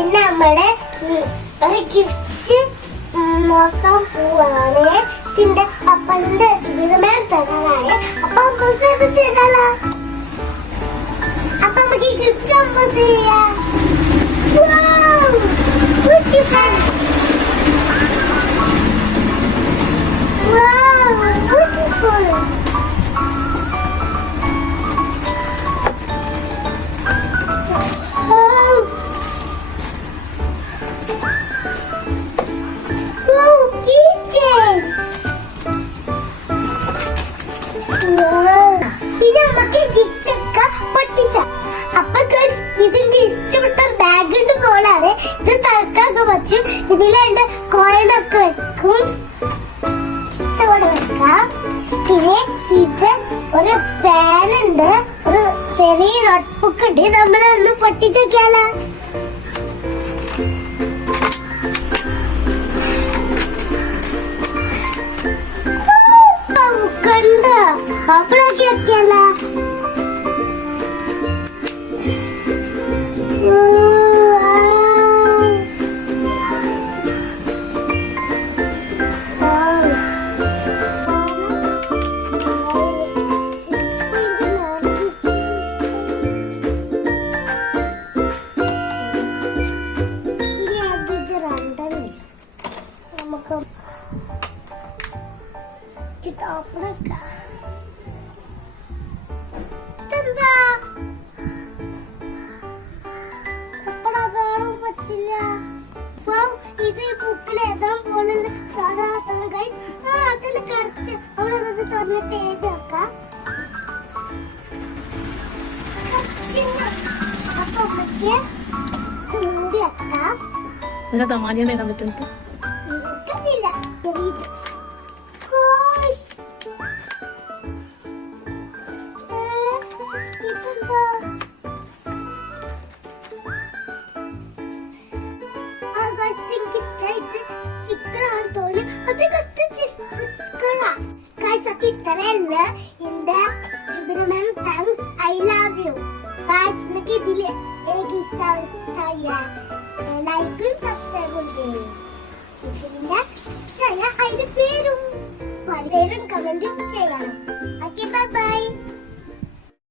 ഇന്ന് നമ്മള് ഒരു ഗിഫ്റ്റ് നോക്കാൻ പോവാണ്. ഇതിന്റെ അപ്പന്റെ ചുരുമേൽ തരാനായ അപ്പൊ ചെയ്താലോ. അപ്പൊ നമുക്ക് ഈ ഗിഫ്റ്റ് അമ്പസ് ചെയ്യാം. ഇത് തൽക്കാലം വെച്ച് ഇതിലുണ്ട് കോയിനൊക്കെ വെക്കും. വെക്കാം. പിന്നെ ഇത് ഒരു പാനുണ്ട്, ഒരു ചെറിയ നോട്ട്ബുക്ക് ഉണ്ട്. നമ്മളൊന്ന് പൊട്ടിച്ച് നോക്കിയാലോ. കണ്ടോ? ഓപ്പണാക്കി നോക്കിയാലോ. ഇത് ബുക്കിൽ എഴുതാൻ പോകുന്ന സാധനത്താണ് ഗൈസ്. അതിന് കുറച്ച് നമ്മളത് തുറന്നിട്ട് എഴുതി വെക്കാം. അപ്പൊ നമുക്ക് ഇത് മൂടി വെക്കാം. ലൈക്കും സബ്സ്ക്രൈബും ചെയ്യും. പിന്നെ അതിന്റെ പേരും കമന്റ് ചെയ്യണം. Okay, bye bye.